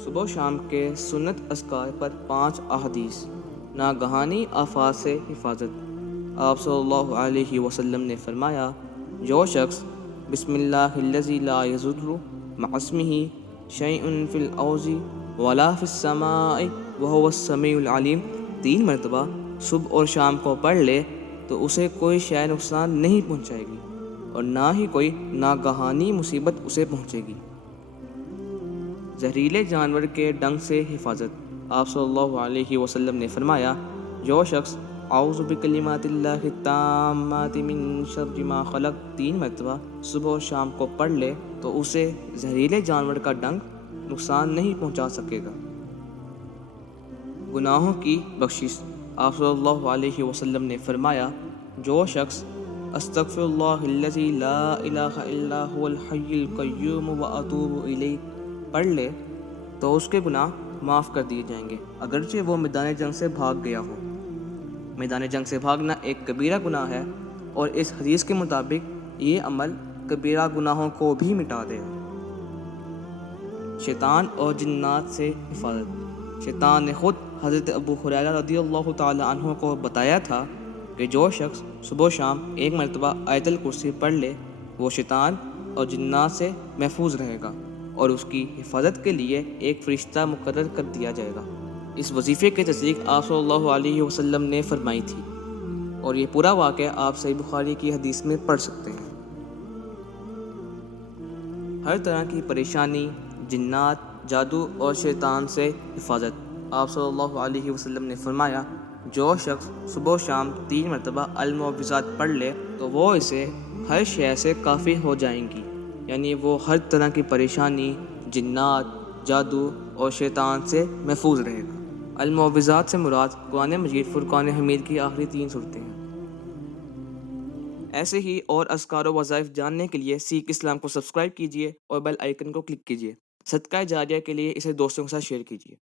صبح و شام کے سنت اذکار پر 5 احادیث۔ ناگہانی آفات سے حفاظت۔ آپ صلی اللہ علیہ وسلم نے فرمایا، جو شخص بسم اللہ الذی لا یضر مع اسمہ شیء فی الارض ولا فی السماء وہو السمیع العلیم 3 مرتبہ صبح اور شام کو پڑھ لے تو اسے کوئی شے نقصان نہیں پہنچائے گی اور نہ ہی کوئی ناگہانی مصیبت اسے پہنچے گی۔ زہریلے جانور کے ڈنگ سے حفاظت۔ آپ صلی اللہ علیہ وسلم نے فرمایا، جو شخص اعوذ بکلمات اللہ التامات من شر ما خلق 3 مرتبہ صبح و شام کو پڑھ لے تو اسے زہریلے جانور کا ڈنگ نقصان نہیں پہنچا سکے گا۔ گناہوں کی بخشش۔ آپ صلی اللہ علیہ وسلم نے فرمایا، جو شخص استغفر اللہ الذی لا الہ الا هو الحی القیوم واتوب الیہ پڑھ لے تو اس کے گناہ معاف کر دیے جائیں گے، اگرچہ وہ میدان جنگ سے بھاگ گیا ہو۔ میدان جنگ سے بھاگنا ایک کبیرہ گناہ ہے اور اس حدیث کے مطابق یہ عمل کبیرہ گناہوں کو بھی مٹا دے گا۔ شیطان اور جنات سے حفاظت۔ شیطان نے خود حضرت ابو ہریرہ رضی اللہ تعالی عنہ کو بتایا تھا کہ جو شخص صبح و شام 1 مرتبہ آیت الکرسی پڑھ لے وہ شیطان اور جنات سے محفوظ رہے گا اور اس کی حفاظت کے لیے ایک فرشتہ مقرر کر دیا جائے گا۔ اس وظیفے کی تصدیق آپ صلی اللہ علیہ وسلم نے فرمائی تھی اور یہ پورا واقعہ آپ صحیح بخاری کی حدیث میں پڑھ سکتے ہیں۔ ہر طرح کی پریشانی، جنات، جادو اور شیطان سے حفاظت۔ آپ صلی اللہ علیہ وسلم نے فرمایا، جو شخص صبح و شام 3 مرتبہ المعوذات پڑھ لے تو وہ اسے ہر شے سے کافی ہو جائیں گی، یعنی وہ ہر طرح کی پریشانی، جنات، جادو اور شیطان سے محفوظ رہے گا۔ المعوذات سے مراد قرآن مجید فرقان حمید کی آخری 3 صورتیں ہیں۔ ایسے ہی اور اذکار و وظائف جاننے کے لیے سیکھ اسلام کو سبسکرائب کیجیے اور بیل آئیکن کو کلک کیجیے۔ صدقہ جاریہ کے لیے اسے دوستوں کے ساتھ شیئر کیجیے۔